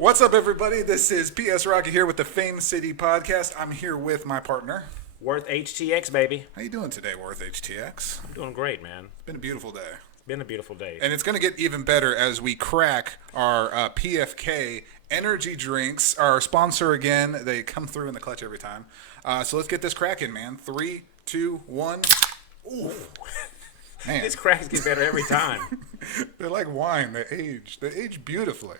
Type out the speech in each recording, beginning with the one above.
What's up, everybody? This is PS Rocky here with the Fame City Podcast. I'm here with my partner. Worth HTX, baby. How you doing today, Worth HTX? I'm doing great, man. It's been a beautiful day. Been a beautiful day. And it's going to get even better as we crack our PFK energy drinks. Our sponsor again. They come through in the clutch every time. So let's get this cracking, man. 3, 2, 1. Ooh. Man. These cracks get better every time. They're like wine. They age beautifully.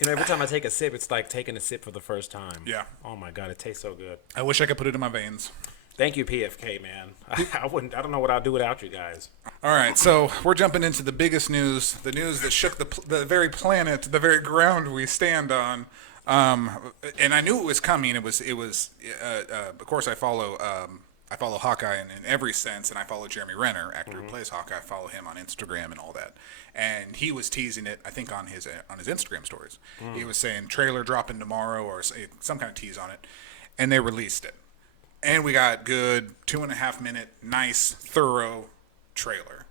You know, every time I take a sip, it's like taking a sip for the first time. Yeah. Oh my God, it tastes so good. I wish I could put it in my veins. Thank you, PFK, man. I don't know what I'd do without you guys. All right, so we're jumping into the biggest news, the news that shook the very planet, the very ground we stand on. And I knew it was coming. It was. Of course, I follow Hawkeye in every sense, and I follow Jeremy Renner, actor who plays Hawkeye. I follow him on Instagram and all that. And he was teasing it, I think, on his Instagram stories. He was saying trailer dropping tomorrow or some kind of tease on it, and they released it. And we got good 2.5 minute, nice, thorough trailer.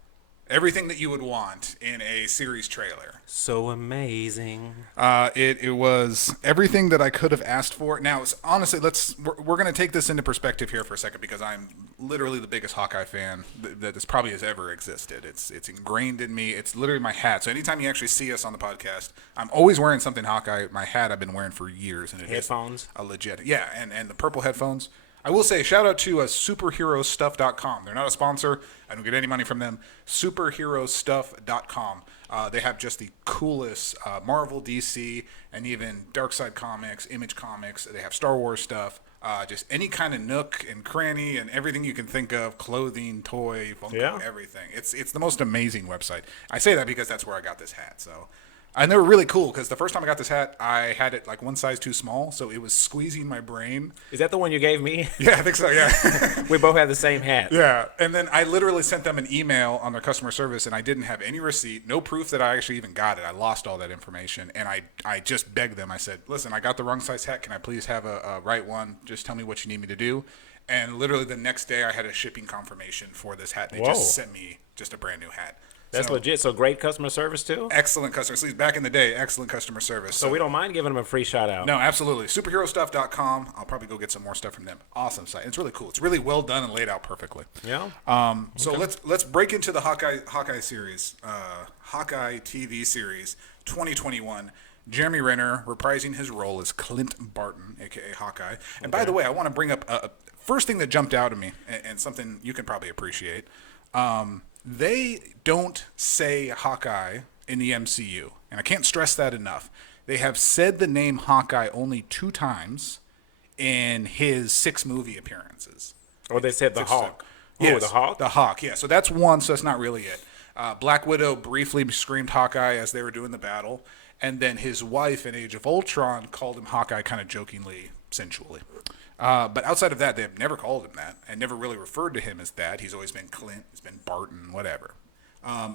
Everything that you would want in a series trailer. So amazing. It was everything that I could have asked for. Now, honestly, we're going to take this into perspective here for a second because I'm literally the biggest Hawkeye fan that this probably has ever existed. It's ingrained in me. It's literally my hat. So anytime you actually see us on the podcast, I'm always wearing something Hawkeye. My hat I've been wearing for years, and it headphones. Is a legit. Yeah, and the purple headphones. I will say, shout out to superherostuff.com. They're not a sponsor. I don't get any money from them. Superherostuff.com. They have just the coolest Marvel, DC, and even Darkside Comics, Image Comics. They have Star Wars stuff. Just any kind of nook and cranny and everything you can think of, clothing, toy, Funko, everything. It's the most amazing website. I say that because that's where I got this hat. So. And they were really cool because the first time I got this hat, I had it like one size too small, so it was squeezing my brain. Is that the one you gave me? Yeah, I think so, yeah. We both had the same hat. Yeah, and then I literally sent them an email on their customer service, and I didn't have any receipt, no proof that I actually even got it. I lost all that information, and I just begged them. I said, listen, I got the wrong size hat. Can I please have a right one? Just tell me what you need me to do. And literally the next day, I had a shipping confirmation for this hat. They just sent me just a brand new hat. That's legit. So great customer service too? Excellent customer service. Back in the day, excellent customer service. So we don't mind giving them a free shout out. No, absolutely. Superherostuff.com. I'll probably go get some more stuff from them. Awesome site. It's really cool. It's really well done and laid out perfectly. Yeah. So let's break into the Hawkeye series. Hawkeye TV series 2021. Jeremy Renner reprising his role as Clint Barton, aka Hawkeye. And by the way, I want to bring up first thing that jumped out at me and something you can probably appreciate. They don't say Hawkeye in the MCU, and I can't stress that enough. They have said the name Hawkeye only 2 times in his 6 movie appearances. Or they said the Hawk. Yes, the Hawk? The Hawk, yeah. So that's one, so that's not really it. Black Widow briefly screamed Hawkeye as they were doing the battle, and then his wife in Age of Ultron called him Hawkeye kind of jokingly, sensually. But outside of that, they have never called him that and never really referred to him as that. He's always been Clint, he's been Barton, whatever.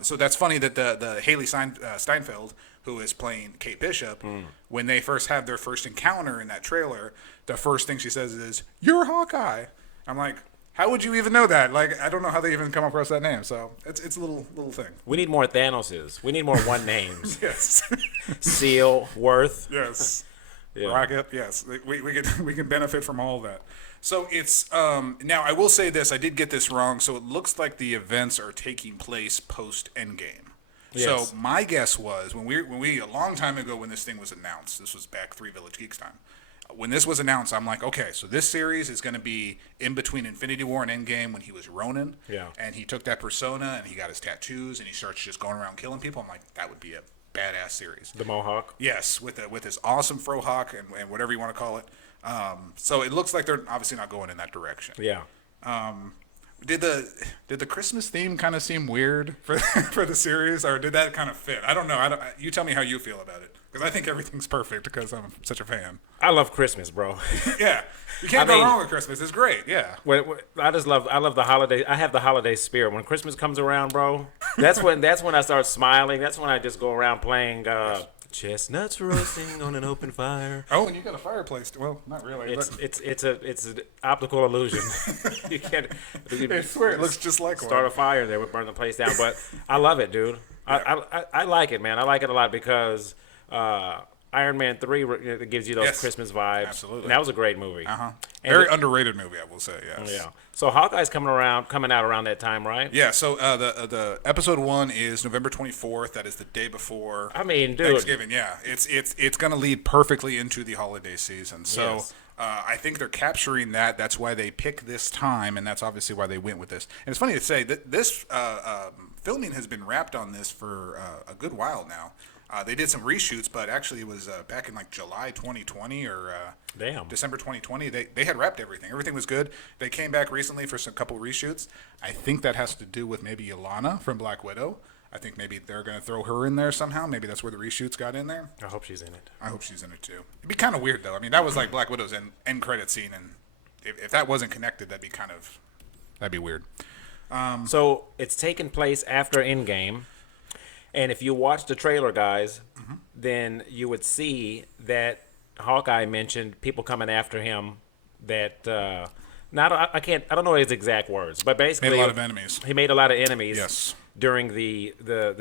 So that's funny that the Haley Steinfeld, who is playing Kate Bishop, when they first have their first encounter in that trailer, the first thing she says is, "You're Hawkeye." I'm like, how would you even know that? Like, I don't know how they even come across that name. So it's a little thing. We need more Thanoses. We need more one names. Yes. Seal, Worth. Yes. Yeah. Rocket, yes, we can benefit from all of that. So it's now I will say this: I did get this wrong. So it looks like the events are taking place post Endgame. Yes. So my guess was when we a long time ago when this thing was announced. This was back 3 Village Geeks time. When this was announced, I'm like, okay, so this series is going to be in between Infinity War and Endgame when he was Ronin. Yeah. And he took that persona and he got his tattoos and he starts just going around killing people. I'm like, that would be a badass series. The Mohawk? Yes, with his awesome frohawk and whatever you want to call it. So it looks like they're obviously not going in that direction. Yeah. Did the Christmas theme kind of seem weird for the series, or did that kind of fit? I don't know. You tell me how you feel about it, because I think everything's perfect because I'm such a fan. I love Christmas, bro. Yeah, you can't go wrong with Christmas. It's great. Yeah. I love the holiday. I have the holiday spirit. When Christmas comes around, bro, that's when I start smiling. That's when I just go around playing chestnuts roasting on an open fire. Oh, and you got a fireplace. Well, not really. It's an optical illusion. You can't. I swear, it looks just like start one. a fire there would burn the place down. But I love it, dude. Yeah. I like it, man. I like it a lot because Iron Man 3 gives you those Yes, Christmas vibes. absolutely. And that was a great movie. Very underrated movie, I will say. Yes. Yeah. So Hawkeye's coming out around that time, right? Yeah. So the episode 1 is November 24th. That is the day before. I mean, dude. Thanksgiving. Yeah. It's gonna lead perfectly into the holiday season. So. Yes. I think they're capturing that. That's why they pick this time, and that's obviously why they went with this. And it's funny to say that this filming has been wrapped on this for a good while now. They did some reshoots, but actually it was back in like July 2020 or December 2020. They had wrapped everything. Everything was good. They came back recently for some couple reshoots. I think that has to do with maybe Ilana from Black Widow. I think maybe they're going to throw her in there somehow. Maybe that's where the reshoots got in there. I hope she's in it. I hope she's in it too. It'd be kind of weird though. I mean, that was like Black Widow's end credit scene, and if that wasn't connected, that'd be weird. So it's taking place after Endgame, and if you watch the trailer, guys, then you would see that Hawkeye mentioned people coming after him. That I don't know his exact words, but basically Made a lot of enemies. He made a lot of enemies. Yes. During the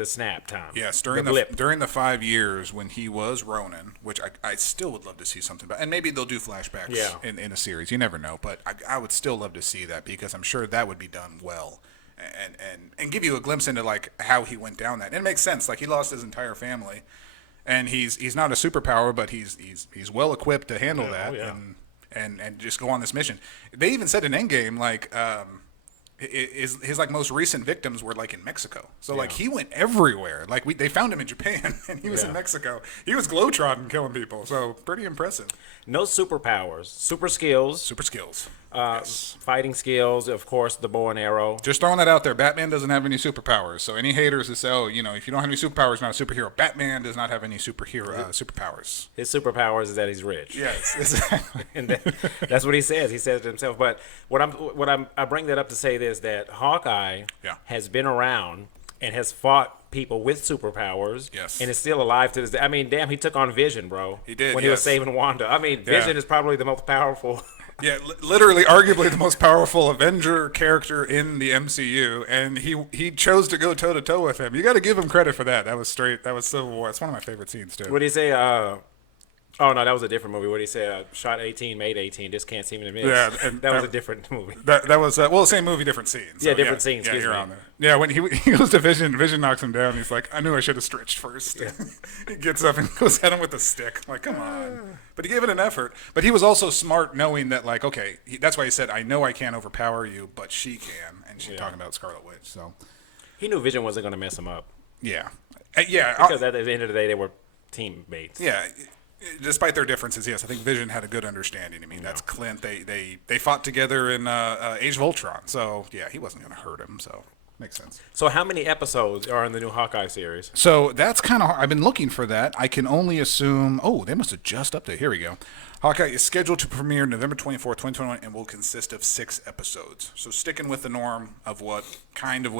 snap time. Yes, during the 5 years when he was Ronin, which I still would love to see something about. And maybe they'll do flashbacks in a series. You never know. But I would still love to see that because I'm sure that would be done well. And give you a glimpse into like how he went down that. And it makes sense. Like he lost his entire family. And he's not a superpower, but he's well equipped to handle that and just go on this mission. They even said in Endgame, like his like most recent victims were like in Mexico, so like he went everywhere. Like they found him in Japan, and he was in Mexico. He was globetrotting, killing people. So pretty impressive. No superpowers, super skills, Yes. fighting skills. Of course, the bow and arrow. Just throwing that out there. Batman doesn't have any superpowers. So any haters that say, "Oh, if you don't have any superpowers, you're not a superhero." Batman does not have any superpowers. His superpowers is that he's rich. Yes, exactly. And that's what he says. He says it himself. But I bring that up to say this: that Hawkeye has been around and has fought people with superpowers. Yes. And is still alive to this day. I mean, damn, he took on Vision, bro. He did when he was saving Wanda. I mean, Vision is probably the most powerful. Yeah, literally, arguably the most powerful Avenger character in the MCU, and he chose to go toe to toe with him. You got to give him credit for that. That was Civil War. It's one of my favorite scenes too. What do you say? Oh no, that was a different movie. What do you say? Shot 18, made 18. Just can't seem to miss. Yeah, and that was a different movie. That was same movie, different scenes. So, different scenes. Yeah, you're on there. Yeah, when he goes to Vision knocks him down. He's like, I knew I should have stretched first. Yeah. He gets up and goes at him with a stick. Like, come on. But he gave it an effort. But he was also smart, knowing that, like, okay, that's why he said, I know I can't overpower you, but she can. And she's talking about Scarlet Witch. So he knew Vision wasn't going to mess him up. Yeah, Because at the end of the day, they were teammates. Yeah. Despite their differences, yes, I think Vision had a good understanding. I mean, that's Clint. They fought together in Age of Ultron, so yeah, he wasn't going to hurt him. So makes sense. So how many episodes are in the new Hawkeye series? So that's kind of. I've been looking for that. I can only assume. Oh, they must have just updated. Here we go. Hawkeye is scheduled to premiere November 24th, 2021, and will consist of 6 episodes. So sticking with the norm of what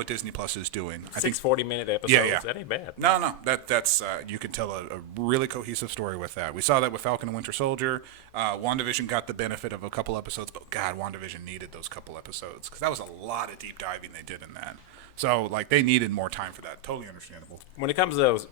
Disney Plus is doing. I think 40-minute episodes. Yeah. That ain't bad. No. That's you can tell a really cohesive story with that. We saw that with Falcon and Winter Soldier. WandaVision got the benefit of a couple episodes, but God, WandaVision needed those couple episodes because that was a lot of deep diving they did in that. So like they needed more time for that. Totally understandable. When it comes to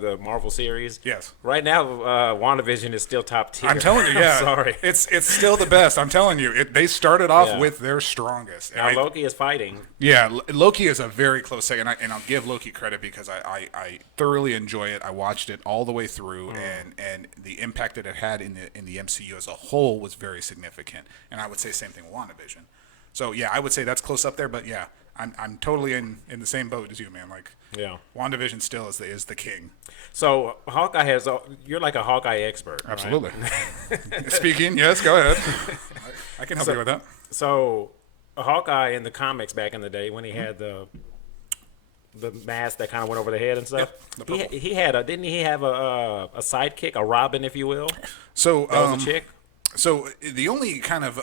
the Marvel series, yes. Right now, WandaVision is still top tier. I'm telling you, yeah. I'm sorry. It's still the best. I'm telling you. They started off with their strongest. Now Loki is fighting. Yeah, Loki is a very close second, and I'll give Loki credit because I thoroughly enjoy it. I watched it all the way through, and the impact that it had in the MCU as a whole was very significant. And I would say same thing with WandaVision. So yeah, I would say that's close up there. But yeah, I'm totally in the same boat as you, man. Like WandaVision still is the king. So Hawkeye you're like a Hawkeye expert. Absolutely. Right? Speaking, yes, go ahead. I can help you with that. So Hawkeye in the comics back in the day when he had the mask that kind of went over the head and stuff. Yep, he had didn't he have a sidekick, a Robin, if you will? So that was a chick. So the only kind of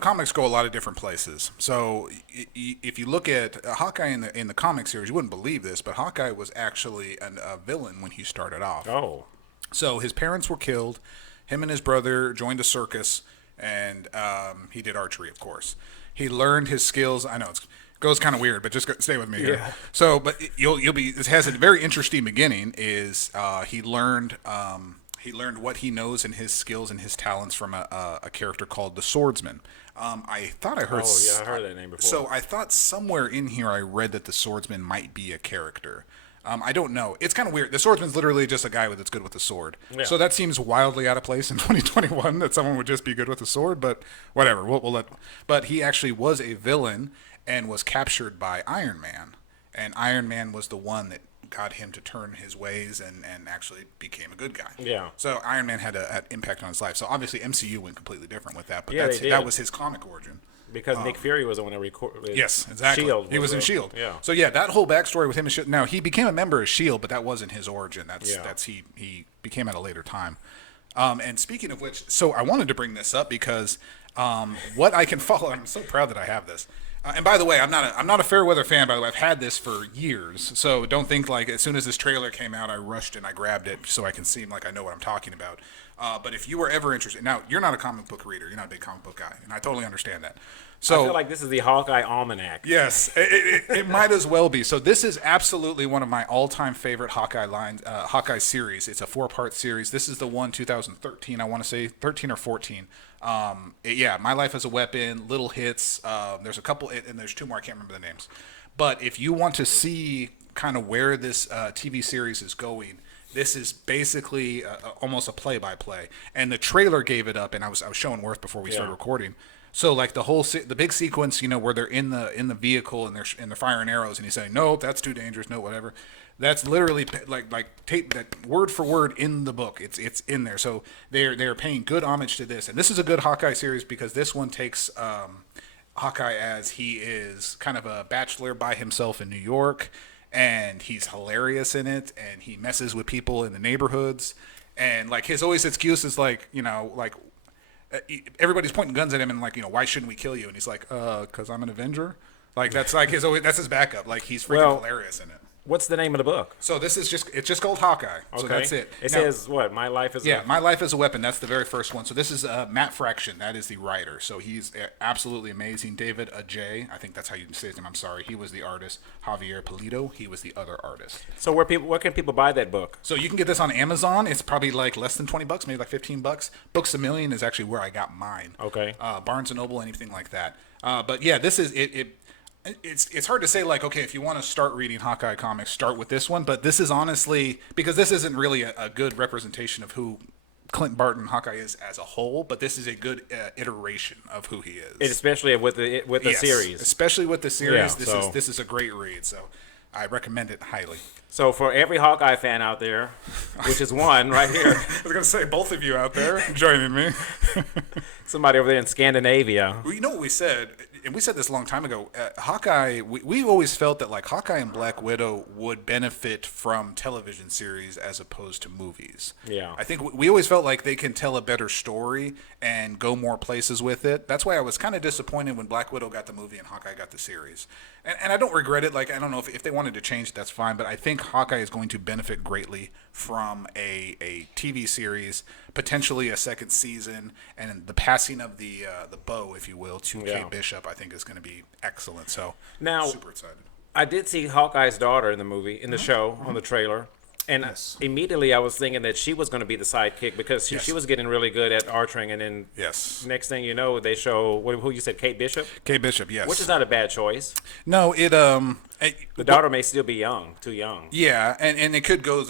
comics go a lot of different places. So if you look at Hawkeye in the comic series, you wouldn't believe this, but Hawkeye was actually a villain when he started off. Oh. So his parents were killed. Him and his brother joined a circus, and he did archery, of course. He learned his skills. I know it's goes kind of weird, but just stay with me here. Yeah. So, but you'll be. It has a very interesting beginning. Is he learned what he knows and his skills and his talents from a character called the Swordsman. I thought I heard. Oh yeah, I heard that name before. So I thought somewhere in here I read that the Swordsman might be a character. I don't know. It's kind of weird. The Swordsman's literally just a guy that's good with the sword. Yeah. So that seems wildly out of place in 2021 that someone would just be good with the sword. But whatever. We'll let. But he actually was a villain and was captured by Iron Man, and Iron Man was the one that got him to turn his ways and actually became a good guy. Yeah. So Iron Man had an impact on his life. So obviously MCU went completely different with that. But Yeah, they did. that was his comic origin. Because Nick Fury was the one that recorded. Yes, exactly. Shield he was in Shield. Yeah. So yeah, that whole backstory with him and Shield. Now he became a member of Shield, but that wasn't his origin. Yeah. He became at a later time. And speaking of which, so I wanted to bring this up because what I can follow. I'm so proud that I have this. And by the way, I'm not a Fairweather fan. By the way, I've had this for years. So don't think like as soon as this trailer came out, I rushed and I grabbed it so I can seem like I know what I'm talking about. But if you were ever interested, now you're not a comic book reader, you're not a big comic book guy, and I totally understand that. So I feel like this is the Hawkeye Almanac. yes, it might as well be. So this is absolutely one of my all-time favorite Hawkeye series. It's a 4-part series. This is the one 2013, I want to say 13 or 14. My Life as a Weapon, Little Hits. There's a couple, and there's 2 more. I can't remember the names. But if you want to see kind of where this TV series is going, this is basically almost a play-by-play. And the trailer gave it up, and I was showing Worth before we started recording. So like the big sequence, where they're in the vehicle and they're firing arrows, and he's saying, "No, that's too dangerous. No, whatever." That's literally like tape that word for word in the book. It's in there. So they're paying good homage to this, and this is a good Hawkeye series because this one takes Hawkeye as he is kind of a bachelor by himself in New York, and he's hilarious in it, and he messes with people in the neighborhoods, and like his always excuse is like everybody's pointing guns at him and like, why shouldn't we kill you? And he's like, because I'm an Avenger. Like that's like that's his backup. Like he's freaking hilarious in it. What's the name of the book? So this is it's just called Hawkeye. So that's it. It says what? My Life is My Life as a Weapon. That's the very first one. So this is Matt Fraction. That is the writer. So he's absolutely amazing. David Ajay, I think that's how you say his name. I'm sorry. He was the artist. Javier Polito, he was the other artist. So where can people buy that book? So you can get this on Amazon. It's probably like less than $20, maybe like $15. Books A Million is actually where I got mine. Okay. Barnes and Noble, anything like that. But yeah, this is it. It's hard to say like, okay, if you want to start reading Hawkeye comics, start with this one. But this is honestly, because this isn't really a good representation of who Clint Barton Hawkeye is as a whole, but this is a good iteration of who he is. Especially with the series. Especially with the series, Yeah, this is a great read. So I recommend it highly. So for every Hawkeye fan out there, which is one right here, I was going to say both of you out there joining me. somebody over there in Scandinavia. Well, you know what we said, and we said this a long time ago. Hawkeye, we've always felt that like Hawkeye and Black Widow would benefit from television series as opposed to movies. Yeah. I think we always felt like they can tell a better story and go more places with it. That's why I was kind of disappointed when Black Widow got the movie and Hawkeye got the series. And I don't regret it. Like, I don't know if they wanted to change it, that's fine. But I think Hawkeye is going to benefit greatly from a TV series, potentially a second season, and the passing of the bow, if you will, to Kate Bishop, I think is going to be excellent. So now, super excited. I did see Hawkeye's daughter in the movie, in the show, on the trailer. And immediately I was thinking that she was going to be the sidekick because she was getting really good at archering. And then next thing you know, they show, who you said, Kate Bishop? Kate Bishop, yes. Which is not a bad choice. No, the daughter may still be too young. Yeah, and it could go,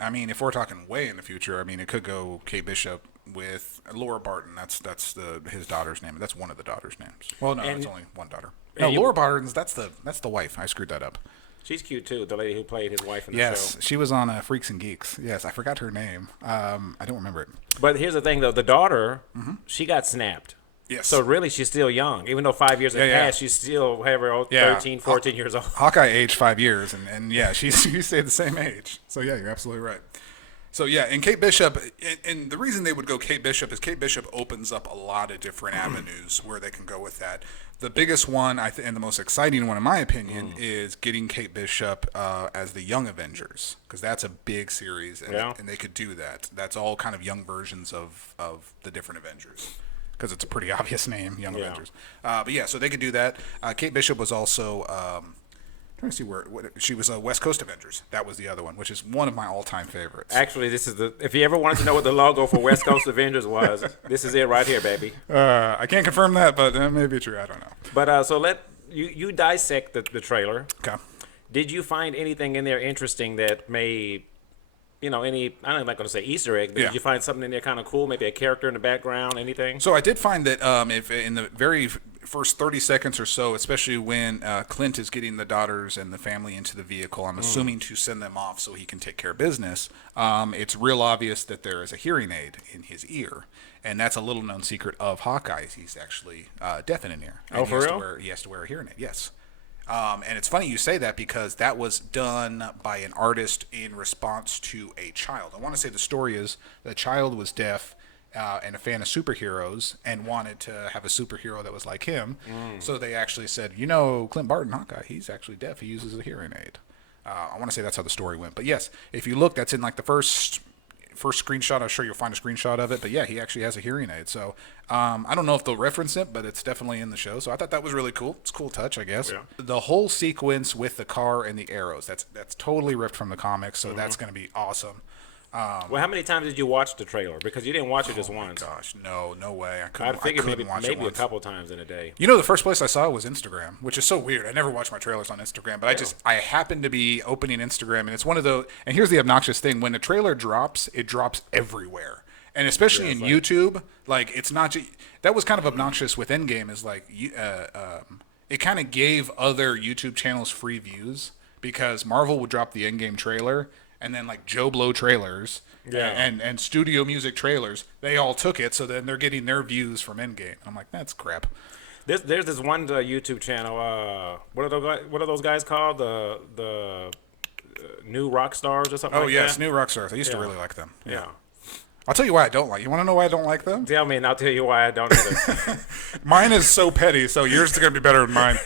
I mean, if we're talking way in the future, I mean, it could go Kate Bishop with Laura Barton. That's his daughter's name. That's one of the daughter's names. Well, no, it's only one daughter. No, Laura Barton's, that's the wife. I screwed that up. She's cute too, the lady who played his wife in the show. Yes, she was on Freaks and Geeks. Yes, I forgot her name. I don't remember it. But here's the thing, though. The daughter, she got snapped. Yes. So really, she's still young. Even though 5 years have passed, she's still 13, 14 years old. Hawkeye aged 5 years, and she stayed the same age. So, yeah, you're absolutely right. So, yeah, and Kate Bishop, and the reason they would go Kate Bishop is Kate Bishop opens up a lot of different avenues where they can go with that. The biggest one, and the most exciting one, in my opinion, is getting Kate Bishop as the Young Avengers, because that's a big series, and they could do that. That's all kind of young versions of the different Avengers. because it's a pretty obvious name, Young Yeah. Avengers. But yeah, so they could do that. Kate Bishop was also. Trying to see what she was. West Coast Avengers. That was the other one, which is one of my all-time favorites. Actually, this is if you ever wanted to know what the logo for West Coast Avengers was, this is it right here, baby. I can't confirm that, but it may be true. I don't know. But so let you dissect the trailer. Okay. Did you find anything in there interesting that may, any, I'm not going to say Easter egg, but Yeah. did you find something in there kind of cool? Maybe a character in the background, anything? So I did find that if in the very first 30 seconds or so, especially when Clint is getting the daughters and the family into the vehicle, I'm assuming to send them off so he can take care of business, it's real obvious that there is a hearing aid in his ear. And that's a little known secret of Hawkeye. He's actually deaf in an ear. And For real? He has to wear a hearing aid, yes. And it's funny you say that because that was done by an artist in response to a child. I want to say the story is the child was deaf and a fan of superheroes and wanted to have a superhero that was like him. So they actually said, Clint Barton, Hawkeye, he's actually deaf. He uses a hearing aid. I want to say that's how the story went. But yes, if you look, that's in like the first screenshot. I'm sure you'll find a screenshot of it. But yeah, he actually has a hearing aid. So I don't know if they'll reference it, but it's definitely in the show. So I thought that was really cool. It's a cool touch, I guess. Yeah. The whole sequence with the car and the arrows, that's totally ripped from the comics. So that's going to be awesome. Well, how many times did you watch the trailer? Because you didn't watch it just once. Gosh, no way. I I'd figure couldn't watch it maybe a once. couple times in a day. The first place I saw it was Instagram, which is so weird. I never watch my trailers on Instagram, but I happen to be opening Instagram, and it's one of those. And here's the obnoxious thing: when a trailer drops, it drops everywhere, and especially in YouTube. Like it's not just that was kind of obnoxious with Endgame. Is like it kind of gave other YouTube channels free views because Marvel would drop the Endgame trailer, and then like Joe Blow trailers. And studio music trailers, they all took it, so then they're getting their views from Endgame. I'm like, that's crap. There's this one YouTube channel. What are those guys called? The new rock stars or something. Oh like yes, that? New Rockstars. I used to really like them. Yeah. I'll tell you why I don't like. You want to know why I don't like them? Tell me, and I'll tell you why I don't either. Mine is so petty, so yours is going to be better than mine.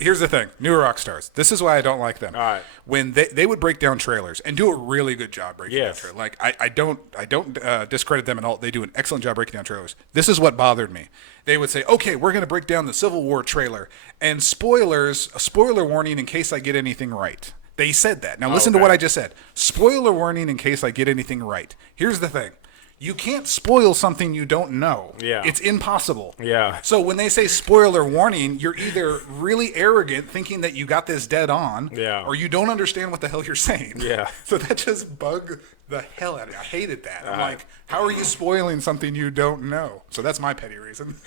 Here's the thing. New Rockstars. This is why I don't like them. All right. When they would break down trailers and do a really good job breaking down Yes. trailers. Like I don't discredit them at all. They do an excellent job breaking down trailers. This is what bothered me. They would say, okay, we're going to break down the Civil War trailer and spoilers, a spoiler warning in case I get anything right. They said that. Now listen to what I just said. Spoiler warning in case I get anything right. Here's the thing. You can't spoil something you don't know. Yeah. It's impossible. Yeah. So when they say spoiler warning, you're either really arrogant thinking that you got this dead on, Yeah. or you don't understand what the hell you're saying. Yeah. So that just bugged the hell out of me. I hated that. I'm like, how are you spoiling something you don't know? So that's my petty reason.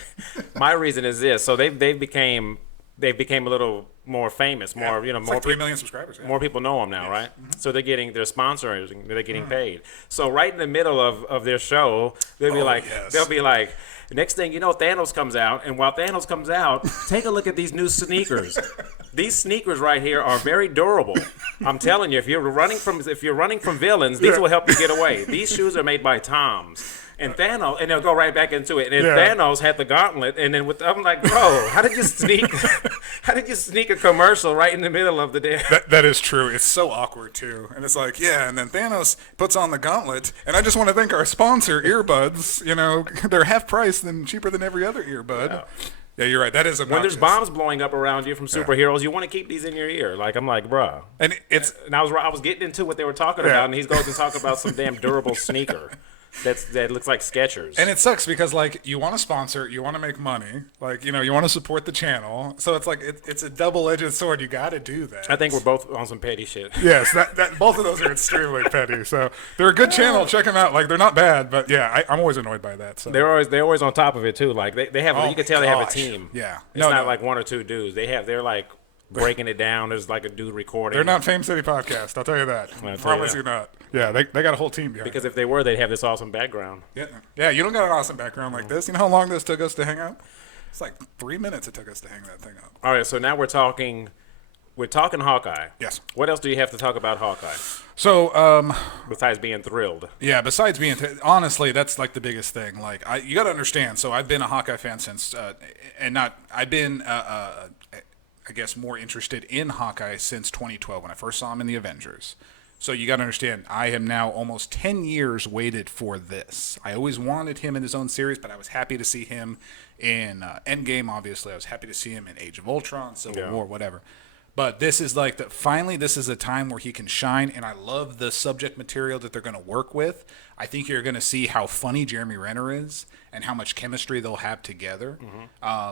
My reason is this. So they became a little more famous, more It's more like 3 million subscribers. Yeah. more people know them now, right? So they're getting their sponsors, they're getting paid. So right in the middle of their show, they'll be like, next thing you know, Thanos comes out, and while Thanos comes out, take a look at these new sneakers. These sneakers right here are very durable. I'm telling you, if you're running from villains, these will help you get away. These shoes are made by Toms. And Thanos, and they'll go right back into it. And Thanos had the gauntlet, and then I'm like, bro, how did you sneak a commercial right in the middle of the day? That is true. It's so awkward too. And it's like, yeah, and then Thanos puts on the gauntlet, and I just want to thank our sponsor, earbuds. They're half price and cheaper than every other earbud. Yeah, you're right. That is obnoxious. When there's bombs blowing up around you from superheroes, you want to keep these in your ear. Like I'm like, bruh. And I was getting into what they were talking about, and he goes to talk about some damn durable sneaker. That looks like Skechers. And it sucks because, like, you want to sponsor, you want to make money, like, you want to support the channel. So it's like, it's a double-edged sword. You got to do that. I think we're both on some petty shit. Yes, that both of those are extremely petty. So they're a good channel. Check them out. Like, they're not bad, but yeah, I'm always annoyed by that. So They're always on top of it too. Like they have, you can tell they have a team. Yeah. It's not like one or two dudes. They're like breaking it down. There's like a dude recording. They're not Fame City Podcast. I'll tell you that. I promise you not. Yeah, they got a whole team behind. Because if they were, they'd have this awesome background. Yeah. You don't got an awesome background like this. You know how long this took us to hang out? It's like 3 minutes it took us to hang that thing up. All right, so now we're talking Hawkeye. Yes. What else do you have to talk about Hawkeye So, besides being thrilled? yeah, besides being, honestly, that's like the biggest thing. Like, you got to understand. So I've been a Hawkeye fan since, I've been, I guess, more interested in Hawkeye since 2012 when I first saw him in the Avengers. So you got to understand, I am now almost 10 years waited for this. I always wanted him in his own series, but I was happy to see him in Endgame, obviously. I was happy to see him in Age of Ultron, Civil War, whatever. But this is like, finally, this is a time where he can shine, and I love the subject material that they're going to work with. I think you're going to see how funny Jeremy Renner is and how much chemistry they'll have together.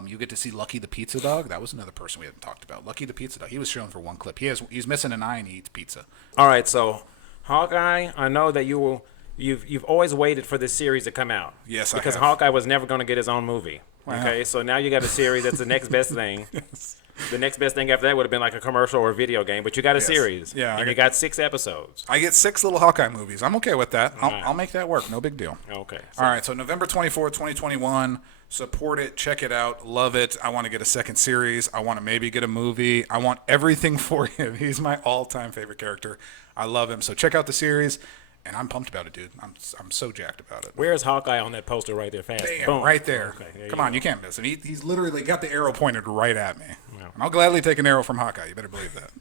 You get to see Lucky the Pizza Dog. That was another person we haven't talked about. Lucky the Pizza Dog. He was shown for one clip. He's missing an eye and he eats pizza. All right, so Hawkeye, I know that you've always waited for this series to come out. Yes, because I have. Hawkeye was never going to get his own movie. Wow. Okay, so now you got a series that's the next best thing. The next best thing after that would have been like a commercial or a video game, but you got a series. Yeah, and you got 6 episodes. I get 6 little Hawkeye movies. I'm okay with that. I'll make that work. No big deal. Okay. All right, so November 24th, 2021. Support it. Check it out. Love it. I want to get a second series. I want to maybe get a movie. I want everything for him. He's my all-time favorite character. I love him. So check out the series. And I'm pumped about it, dude. I'm so jacked about it. Where's Hawkeye on that poster right there? Fast. Bam, Boom. right there. Okay, Come on, you can't miss him. He's literally got the arrow pointed right at me. And I'll gladly take an arrow from Hawkeye. You better believe that.